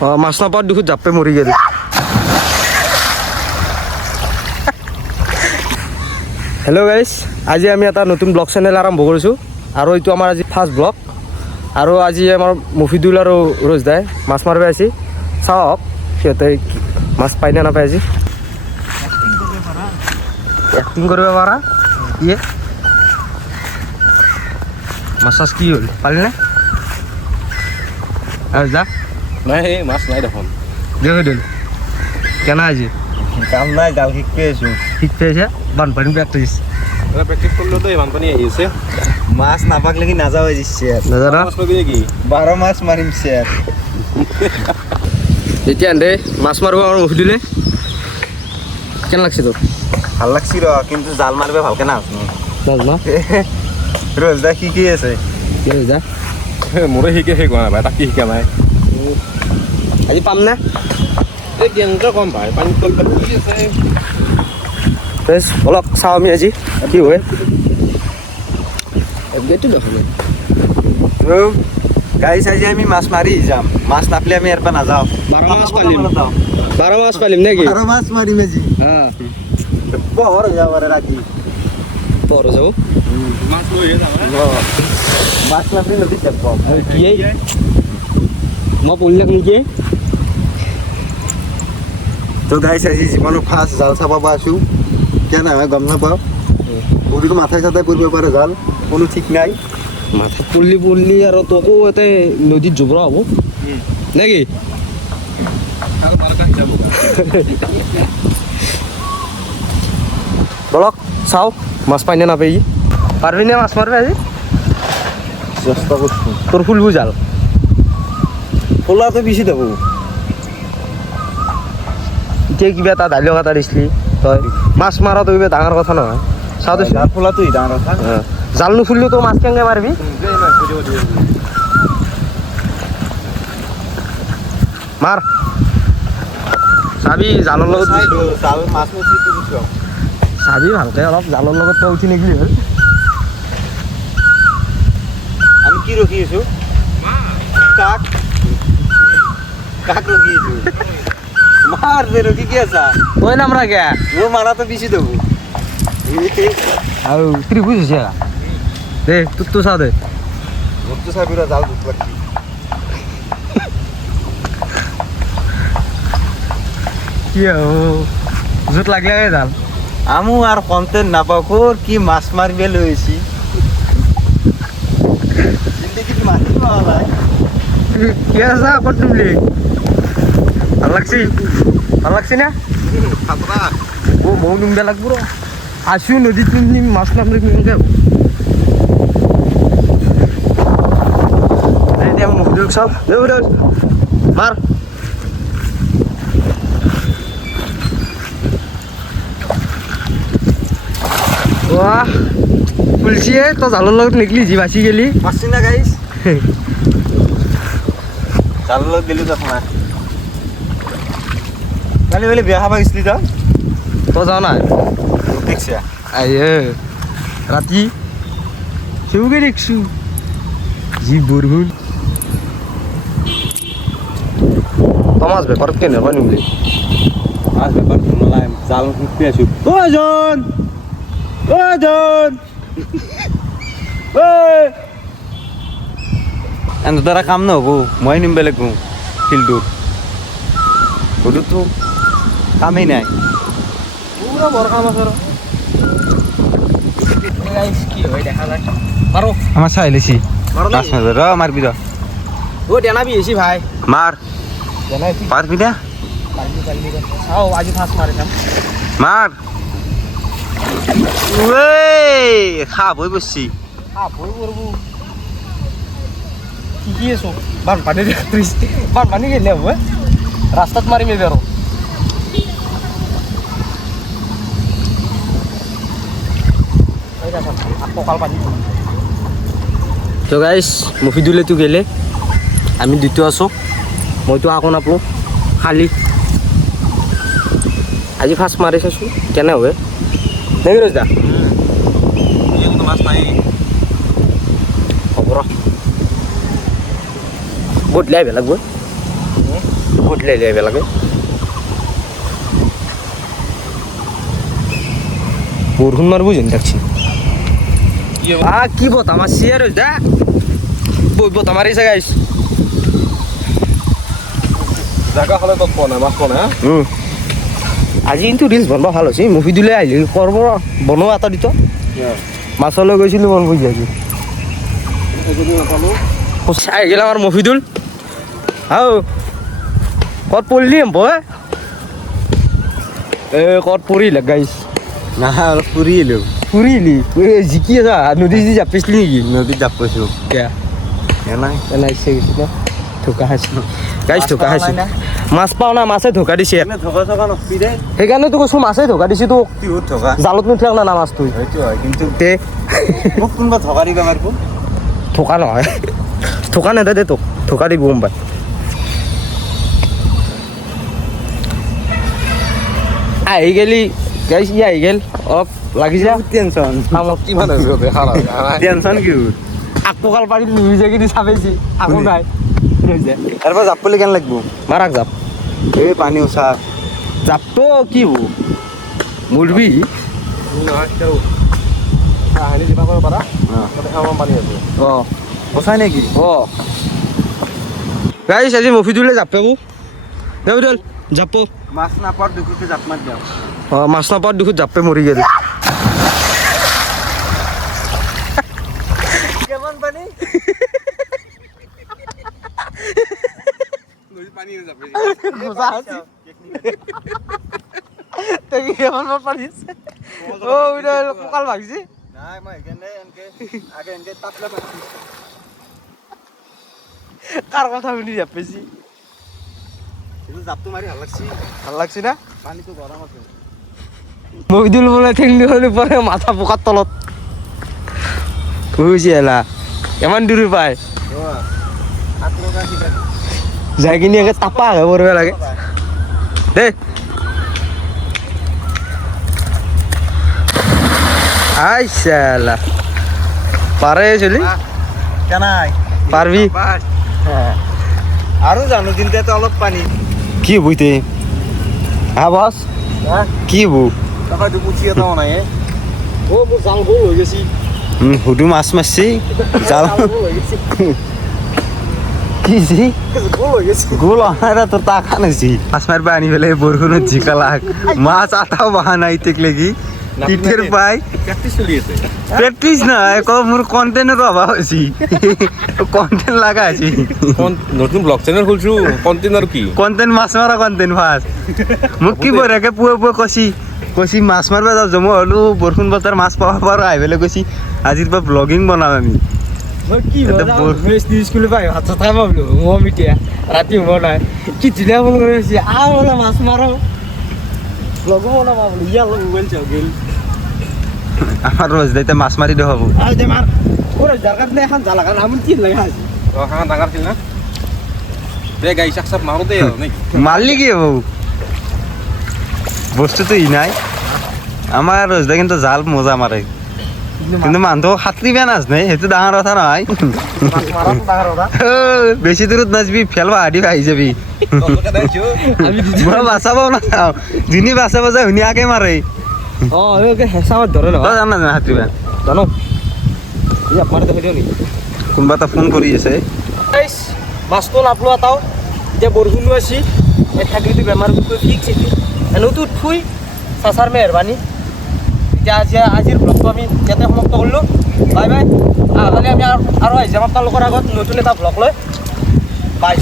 মাছ নাপাত দেখো জাপে মৰি গেল হেল্ল' গাইজ আজি আমি এটা নতুন ব্লগ চেনেল আৰম্ভ কৰিছোঁ আৰু এইটো আমাৰ আজি ফাৰ্ষ্ট ব্লগ আৰু আজি আমাৰ মফিদুল আৰু ৰোজদাই মাছ মাৰিব আহিছে চাওক সিহঁতে মাছ পাই নে নাপায় আজি এক্টিং কৰিব পাৰা কি মাছ চাছ কি হ'ল পালি নে আৰু যা নাই মাছ নাই দেখোন দেখি দিল কেনা আজি কাম নাই জাল শিকি আছো শিকতে আছে বানপানী প্ৰেক্টিছ প্ৰেক্টিছ কৰিলেতো বানপানী আহি আছে মাছ নাপাক লাগি নাযাওঁ দিছে নাজানা মাছ পাবি নেকি 12 মাছ মাৰিম চেয়াৰ এতিয়া দে মাছ মাৰিব আৰু মুখ দিলে কেন লাগছে তোৰ ভাল লাগছি ৰ কিন্তু জাল মাৰিব ভালকে নাজানো নাজনা ৰোজদা শিকি আছে কি যা মোৰে শিকে শেষ হোৱা নাই ভাই তাক কি শিকা নাই আজি পাম নে এই কেনেকৈ কম ভাই পানী তল কি আছে বেছ অলপ চাওঁ আমি আজি কি হয় এইটো দেখোন গাইছ আজি আমি মাছ মাৰি যাম মাছ নাপালে আমি ইয়াৰ পৰা নাযাওঁ 12 মাছ পালিম 12 মাছ পালিম নেকি 12 মাছ মাৰিম আজি পোহৰ হৈ যাব পাৰে ৰাতি পৰ যাও মাছ লৈ যাম মাছ নাপালে নদীত যাব কি মই পঢ়িলাক নেকি তো গাইছ আজি জীৱনৰ ফাৰ্ষ্ট জাল চাব পাইছোঁ কেনে হয় গম নাপাওঁ ভৰিটো মাথাই চাথাই পৰিব পাৰে জাল কোনো ঠিক নাই মাথাত পল্লি আৰু তোকো এতে নদীত জোবৰা হ'ব নেকি বলক চাওঁ মাছ পাই নে নাপাই পাৰবি নে মাছ মাৰিবি আজি চেষ্টা কৰিছোঁ তোৰ ফুলবো জাল খোলাটো বেছি দেবো এতিয়া কিবা এটা দালি এটা দিছিলি তই মাছ মাৰাটো কিবা ডাঙৰ কথা নহয় চাওঁ দেচোন জাল খোলাটোই ডাঙৰ কথা জাল নুফুলিলেও তো মাছ কেনেকৈ মাৰিবি মাৰ চাবি জালৰ লগত জাল মাছ মুচি দিছোঁ চাবি ভালকৈ অলপ জালৰ লগত তই উঠি নেকি হ'ল আমি কি ৰখি আছোঁ কাক কাক ৰখি আছোঁ মাৰ দে ৰখি কি আছা তই নামৰা কে মোৰ মাৰাটো বেছি দেবো আৰু ত্ৰিভুজ হৈছে দে তোৰতো চাওঁ দে মোকতো চাবি ৰ জাল দুখ লাগছি কি জোত লাগিলে জাল আমো আর কন্টেন্ট নাপাও কোর কি মাছ মারবে লইছি জিন্দগিত মাছ পাওয়া যায় কি আছে ক'ত তুমলি ভাল লাগছি না খাতরা ও মৌ নুমবে লাগবো ৰ আসু নদীত নিম মাছ নামলে কেনেকৈ হ'ব এতিয়া মুখ দিয়ক চাওক দে মাৰ वाह पुलसी है तो जालोर লগত निकली जी बाची गेली মারছি না গাইস জাল লগ দিলু তখন কালি বলে বিয়া খাবা গেছলি তো তো যাও না দেখছি আয়ে রাতি শুগে দেখছু জি বরহুন তমাস বেপার কেনে হয় নিমলি মাছ বেপার নলাই জাল শিকি আছো ওজন এনে দ্বারা কাম নহব মই নিম বেলেগ গো ফিল্ডত তো কামেই নাই পুরা বড় কাম আছে গাইস কি হয় দেখা যায় মারো আমার চাইলেছি মারো না র মারবি র ও দেনাবি এসি ভাই মার দেনাই পারবি না পারবি চাও আজি ফাস মারে কাম মার ওয়ে খা বই বসছি বই করবো কি আছো বানপানী বানপানী গেলে হ'ব ৰাস্তাত মাৰিম এইবাৰ তো গাইছ মফিদুলেতো গেলে আমি দ্বিতীয় আছোঁ মইতো আকৌ নাপালোঁ খালী আজি ফাৰ্ষ্ট মাৰি চাইছোঁ কেনে হয় নেকি ৰজদা মাছ নাই হ'ব ৰ বহুত লাই বেলেগ বদলাই আহিব লাগে বৰষুণ মাৰিব যেন থাকছি কি বত আমাৰ সিয়াৰ দা বত আমাৰ এসে গাইস জায়গা হলে তো পোৱা নাই মাছ পোৱা নাই আজি কিন্তু ৰিলস বনবা ভাল হৈছে মুভি দিলে আহিলে কৰব বনোৱা এটা দিত মাছলৈ গৈছিলো মন বুঝি আজি চাই গেল আমার মফিদুল হাও কত পড়লি বয় কত পড়িল গাইস না অলপ ফুৰিলোঁ পুরিলি জিকি আছা নদী যি জাপিছিলি নেকি নদীত জাপ পাইছোঁ কেয়া নাই এনাইছে গেছিল ধোকা খাইছিল গাইছ ধোকা খাইছিল মাছ পাও না মাছে ধোকা দিছে এনে থকা থকা নকবি দে সেইকাৰণে তোক কৈছো মাছে ধোকা দিছে তোক কিহত থকা জালত নুঠাক না মাছ তুই সেইটো হয় কিন্তু তে মোক কোনোবা থকা দিবা পাৰিব ধোকা নহয় ধোকা নেদে দে তোক ধোকা দিব গম পাই আহি গেলি গাইছ ই আহি গেল অলপ লাগি যা টেনশ্যন আমাক কিমান হৈছে দেখা নাই টেনশ্যন কি আকৌ কাল পাৰি নিউজ কিনি চাবেছি আকৌ নাই আৰু জাপ পালে কেন লাগিব মাৰাক যাপ এই পানী উচা যাপটো কি হব মৰবি কাহিনী কিবা কৰিব পাৰা তাতে আমাৰ পানী আছে অঁ সঁচাই নেকি অঁ গাইছ আজি মফিদুলে জাপ পাব দেউদল জাপ মাছ নাপাৰ দুখতে জাপ মাৰ দিওঁ অঁ মাছ নাপাত দুখত জাপে মৰি গেল কেমন পানী পানী যাবে কঁকাল ভাগছি নাই মই সেইকাৰণে এনেকে আগে এনেকে তাপলে পাইছোঁ কাৰ কথা শুনি জাপ পাইছি কিন্তু জাপটো মাৰি ভাল লাগছি ভাল লাগছি না পানীটো গৰম আছে মহিদুল বোলে ঠেংনি হলে পরে মাথা পোকার তলত বুঝি এলা এমন দূরে পায় যাই কিনি একে তাপা আগে পড়বে লাগে দে আইসালা পারে চলি কেনাই পারবি আৰু জানো দিনতে অলপ পানী কি বুইতে হ্যাঁ বস কি বু টকাটো পুঠি এটাও নাই ও মোৰ জাল গ'ল হৈ গেছি সুদু মাছ মাৰছি জাল কি জি গোল হৈ গৈছে গোল অনাৰে তোৰ তাক আনিছি মাছ মাৰিব আনি পেলাই বৰষুণত জিকালাক মাছ আটাও বহা নাই ইতেক লাগি ইটেৰ পাই প্ৰেক্টিচ চলি আছে প্ৰেক্টিচ নাই ক মোৰ কণ্টেণ্টৰ অভাৱ হৈছে কণ্টেণ্ট লগা হৈছে নতুন ব্লগ চেনেল খুলিছো কণ্টেণ্ট আৰু কি কণ্টেণ্ট মাছ মাৰা কণ্টেণ্ট ফাৰ্ষ্ট মোক কি বঢ়িয়াকৈ পুৱে কৈছি মাছ মাৰিব যাওঁ জমা হ'লো বৰষুণ বতৰ মাছ পাব পাৰোঁ আহি পেলাই কৈছি আজিৰ পৰা ব্লগিং বনাম আমি কি এটা বৰ- স্কুলে পাই ভাত চাত খাই পাবলো মই এতিয়া ৰাতি হ'ব নাই কি ধুনীয়া ফোন কৰি আছে আহ বোলে মাছ মাৰো লগো বনাবা বোলে ইয়াৰ লগ মোবাইল চাও গেল আমাৰ ৰজ দাইতে মাছ মাৰি দেখাব আৰু দে মাৰ ওৰে জায়গাত নে এখন জালা কাৰণ আমি কি লাগা আছে হাঁহ ডাঙৰ ছিল না দে গাই চাক চাপ মাৰো দে আৰু নেকি মাৰলি কি হব বস্তুটো ই নাই আমাৰ ৰজ দাই কিন্তু জাল মজা মাৰে কিন্তু মানুহটো সাঁতৰিব নাজানে সেইটো ডাঙৰ কথা নহয় মাৰাতো ডাঙৰ কথা বেছি দূৰত নাযাবি ফেলবা হাঁহি আহি যাবি আমি মই বাচাব নাযাওঁ যোনে বাচাব যায় ধুনীয়াকে মাৰে অ ওকে হেঁচা মাছ ধৰে তই নহয় জান নাজানো সাঁতৰিবা জানো এই আপনাৰ দেখে দিও নি কোনোবা এটা ফোন কৰি আছে গাইস মাছটো নাপলো এটাও এতিয়া বৰষুণো আছে এই থাকিলে বেমাৰ ফিক্স এইটো এনেওতো উঠুই চাচাৰ মেহৰবানী এতিয়া আজিৰ ব্লগটো আমি ইয়াতে সমাপ্ত কৰিলোঁ বাই বাই কালি আমি আৰু আহি যাম আপোনালোকৰ আগত নতুন এটা ব্লগ লৈ বাই